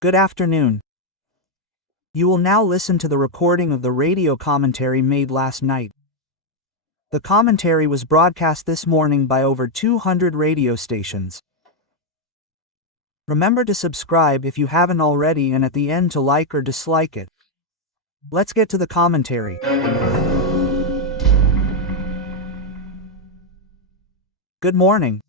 Good afternoon. You will now listen to the recording of the radio commentary made last night. The commentary was broadcast this morning by over 200 radio stations. Remember to subscribe if you haven't already, and at the end to like or dislike it. Let's get to the commentary. Good morning.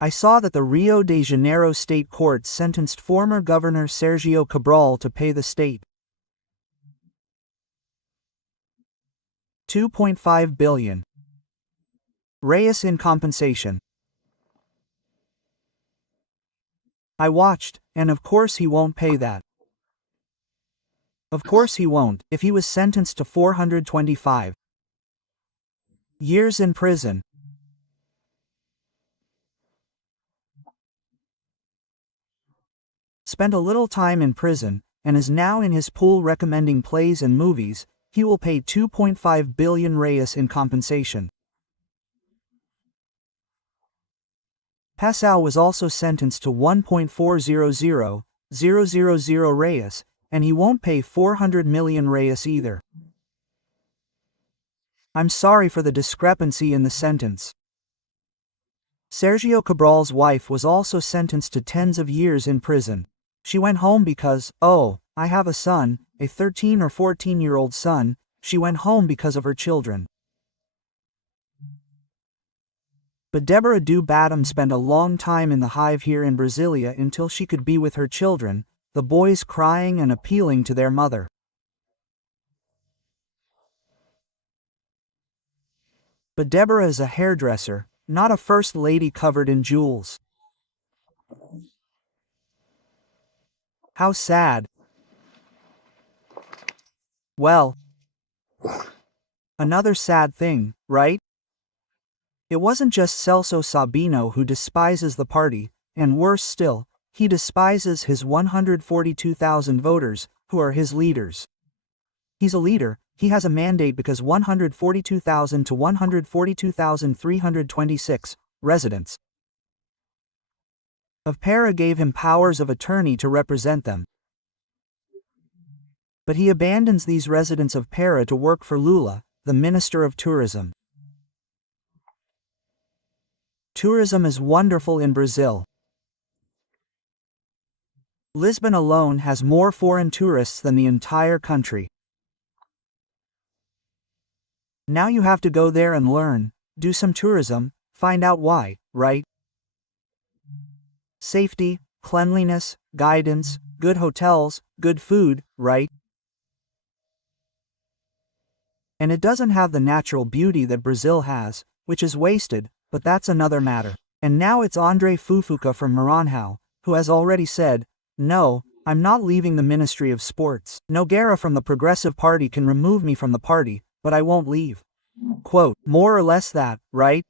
I saw that the Rio de Janeiro State Court sentenced former Governor Sérgio Cabral to pay the state $2.5 billion reais in compensation. I watched, and of course he won't pay that. Of course he won't, if he was sentenced to 425 years in prison. Spent a little time in prison, and is now in his pool recommending plays and movies, he will pay 2.5 billion reais in compensation. Passau was also sentenced to 1.400,000 reais, and he won't pay 400 million reais either. I'm sorry for the discrepancy in the sentence. Sérgio Cabral's wife was also sentenced to tens of years in prison. She went home because, I have a son, a 13 or 14-year-old son. She went home because of her children. But Deborah do Batum spent a long time in the hive here in Brasilia until she could be with her children, the boys crying and appealing to their mother. But Deborah is a hairdresser, not a first lady covered in jewels. How sad. Well, another sad thing, right? It wasn't just Celso Sabino who despises the party, and worse still, he despises his 142,000 voters, who are his leaders. He's a leader, he has a mandate because 142,000 to 142,326 residents of Para gave him powers of attorney to represent them. But he abandons these residents of Para to work for Lula, the Minister of Tourism. Tourism is wonderful in Brazil. Lisbon alone has more foreign tourists than the entire country. Now you have to go there and learn, do some tourism, find out why, right? Safety, cleanliness, guidance, good hotels, good food, right? And it doesn't have the natural beauty that Brazil has, which is wasted, but that's another matter. And now it's André Fufuca from Maranhão, who has already said, "No, I'm not leaving the Ministry of Sports. Nogueira from the Progressive Party can remove me from the party, but I won't leave." Quote, more or less that, right?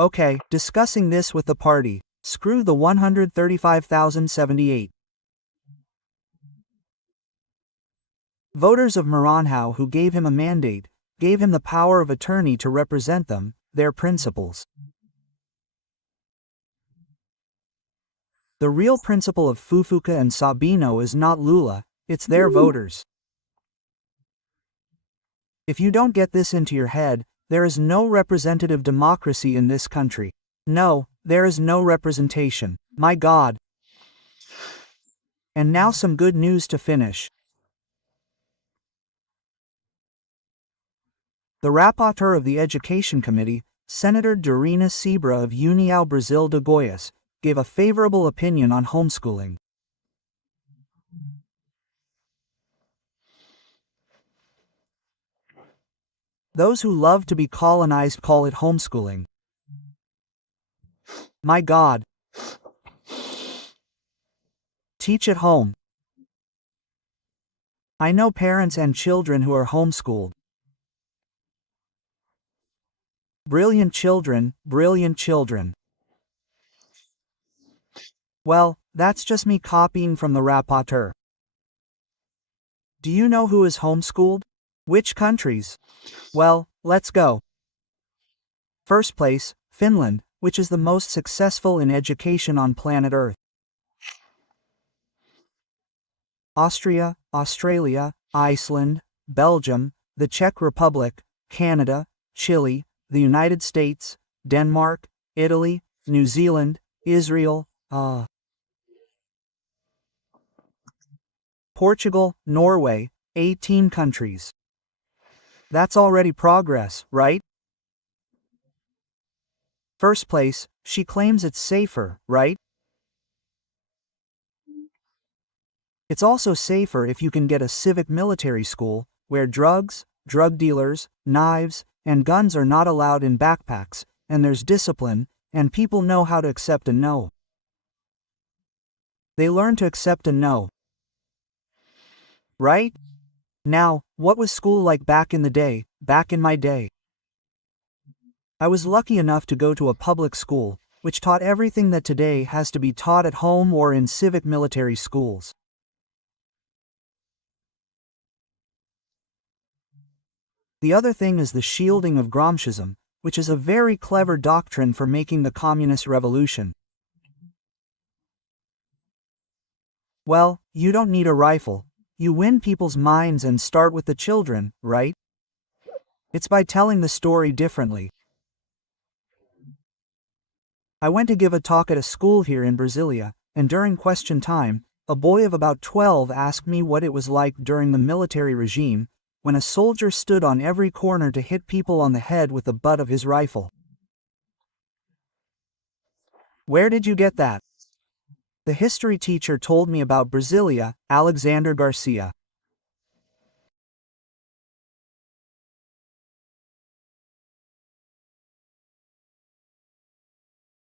Okay, discussing this with the party. Screw the 135,078 voters of Maranhão who gave him a mandate, gave him the power of attorney to represent them, their principles. The real principle of Fufuca and Sabino is not Lula, it's their voters. If you don't get this into your head, there is no representative democracy in this country. No, there is no representation. My God. And now some good news to finish. The rapporteur of the Education Committee, Senator Dorina Seabra of União Brasil de Goiás, gave a favorable opinion on homeschooling. Those who love to be colonized call it homeschooling. My God. Teach at home. I know parents and children who are homeschooled. Brilliant children, brilliant children. Well, that's just me copying from the rapporteur. Do you know who is homeschooled? Which countries? Well, let's go. First place, Finland, which is the most successful in education on planet Earth. Austria, Australia, Iceland, Belgium, the Czech Republic, Canada, Chile, the United States, Denmark, Italy, New Zealand, Israel, Portugal, Norway, 18 countries. That's already progress, right? First place, she claims it's safer, right? It's also safer if you can get a civic military school, where drugs, drug dealers, knives, and guns are not allowed in backpacks, and there's discipline, and people know how to accept a no. They learn to accept a no. Right? Now, what was school like back in the day, back in my day? I was lucky enough to go to a public school, which taught everything that today has to be taught at home or in civic military schools. The other thing is the shielding of Gramscism, which is a very clever doctrine for making the communist revolution. Well, you don't need a rifle. You win people's minds and start with the children, right? It's by telling the story differently. I went to give a talk at a school here in Brasilia, and during question time, a boy of about 12 asked me what it was like during the military regime, when a soldier stood on every corner to hit people on the head with the butt of his rifle. Where did you get that? The history teacher told me about Brasilia, Alexandre Garcia.